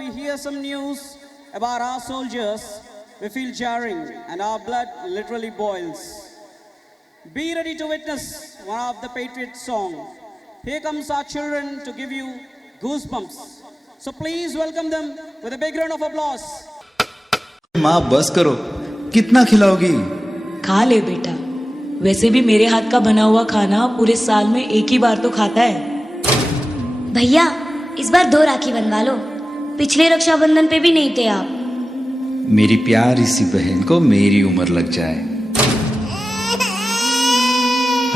we hear some news about our soldiers, we feel jarring and our blood literally boils. Be ready to witness one of the patriot song. Here comes our children to give you goosebumps. So please welcome them with a big round of applause. माँ बस करो, कितना खिलाओगी? खा ले बेटा, वैसे भी मेरे हाथ का बना हुआ खाना पूरे साल में एक ही बार तो खाता है। भैया इस बार 2 राखी बनवा लो, पिछले रक्षाबंधन पे भी नहीं थे आप। मेरी प्यारी सी बहन को मेरी उम्र लग जाए।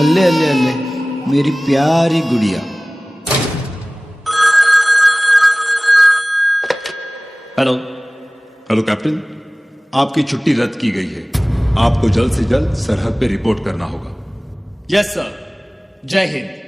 अल्ले अल्ले अल्ले, मेरी प्यारी गुड़िया। हेलो हेलो कैप्टन, आपकी छुट्टी रद्द की गई है। आपको जल्द से जल्द सरहद पे रिपोर्ट करना होगा। यस सर, जय हिंद।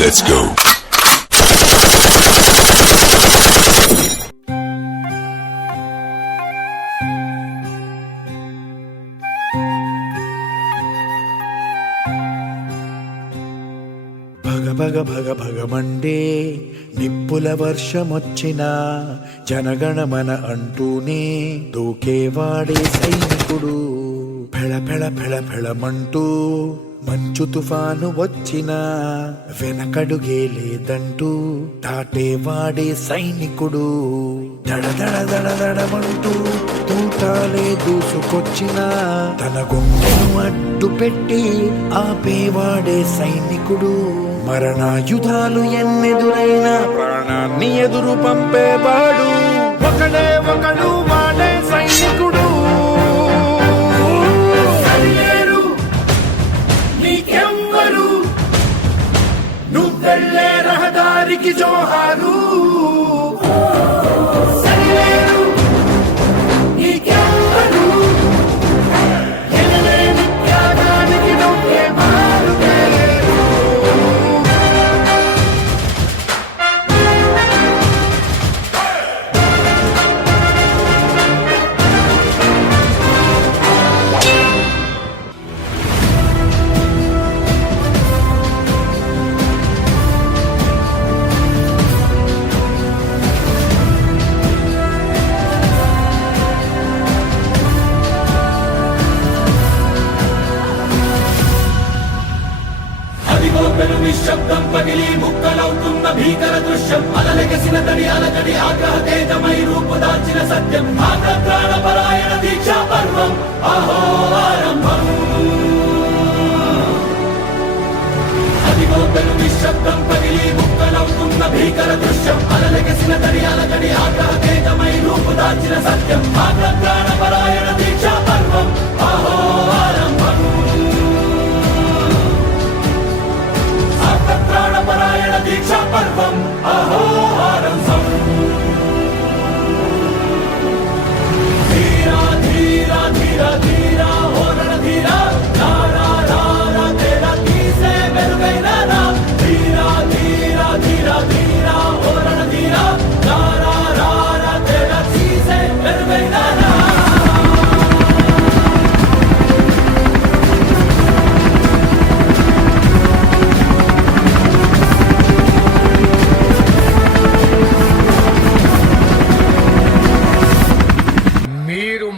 Let's go. భగ భగ భగమండే నిప్పుల వర్షమొచ్చినా జనగణమన అంటూనే దూకేవాడే సైనికుడు. ఫెళ ఫెళ ఫెళ ఫెళమంటూ మంచు తుఫాను వచ్చినా వెనకడుగే లేదంటూ దాటేవాడే సైనికుడు. దడ దడ దడ దడమంటూ తూటాలే దూసుకొచ్చినా తన గుండెను అడ్డు పెట్టి ఆపేవాడే సైనికుడు. మరణాయుధాలు ఎన్నెదురైనా ప్రాణాన్ని ఎదురు పంపేవాడు ఒకడే ఒకడు, వాడే సైనికుడు. నీకెవ్వరు నువ్వెళ్ళే రహదారికి జోహారు. సరిలేరు నీకెవ్వరు ఎనలేని త్యాగానికి నువ్వే మారుతేరు. నిశ్శబ్దం పగిలి ముక్కలవుతున్న భీకర దృశ్యం, అలలెగసిన తడి అలజడి ఆగ్రహ తేజమై రూపుదాల్చిన సత్యం, ఆగ్రహ పరాయణ దీక్షా పర్వం అహో ఆరంభం. అదిగో పెను నిశ్శబ్దం పగిలి ముక్కలవుతున్న భీకర దృశ్యం, అలలెగసిన తడి అలజడి ఆగ్రహ తేజమై రూపుదాల్చిన సత్యం, ఆగ్రహ పరాయణ దీక్షా పర్వం అహో ఆరంభం. ప్రాణపరాయణ దీక్షా పర్వం అహో ఆరంభం. ధీరా ధీరా ధీరా ధీరా ఓరణ ధీరా రారా రారా తేరా తీసే వెలుగైన రా. ధీరా ధీరా ధీరా ధీరా ఓరణ ధీరా రారా రారా తేరా తీసే వెలుగైన రా.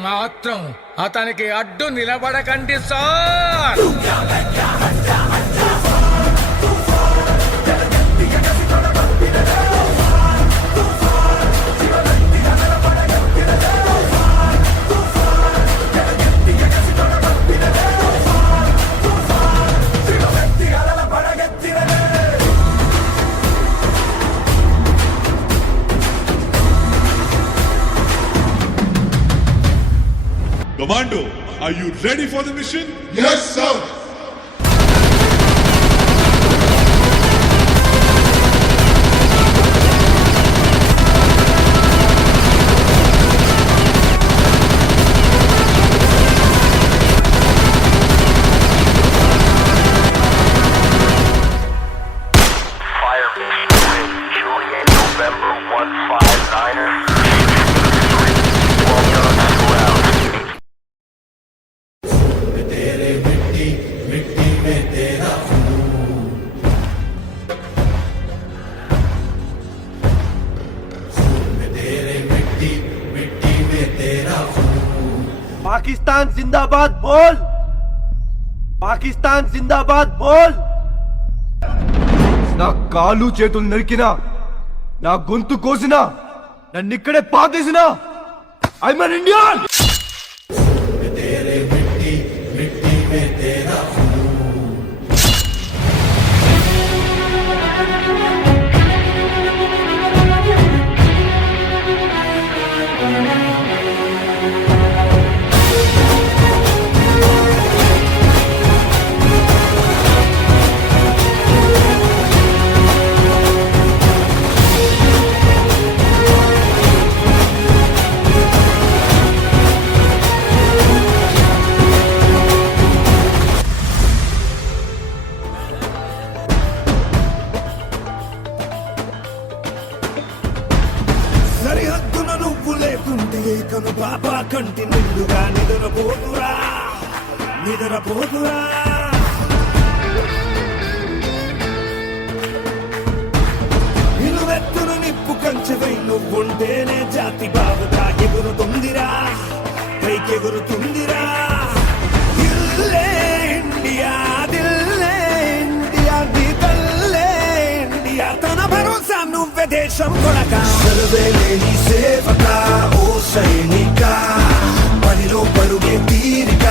మాత్రం అతనికి అడ్డు నిలబడకండి sir. Commando, are you ready for the mission? Yes, sir. मिट्टी में तेरा खून में तेरे मिट्टी मिट्टी में तेरा खून पाकिस्तान जिंदाबाद बोल, पाकिस्तान जिंदाबाद बोल. నా కాళ్ళు చేతులు నరికినా, నా గొంతు కోసినా, నన్ను ఇక్కడే పాతేసినా, ఐఎమ్ ఎన్ ఇండియన్. तेरे मिट्टी मिट्टी में तेरा खून సరిహద్దున నువ్వు లేకుంటే కను బాబా కంటి నిండుగా నిద్రపోతురా, నిద్రపోతురా. నిలువెత్తున నిప్పు కంచెవై నువ్వుంటేనే జాతి బాబుగా ఎగురుతుందిరా, పైకెగురుతుందిరా. దిల్లే ఇండియా, దిల్లే ఇండియా, నీ తల్లే ఇండియా, తన భరోసా నువ్వే దేశం కొడక. సర్వేలేని సేవక ఓ సైనిక, పనిలో పరుగే తీరిక,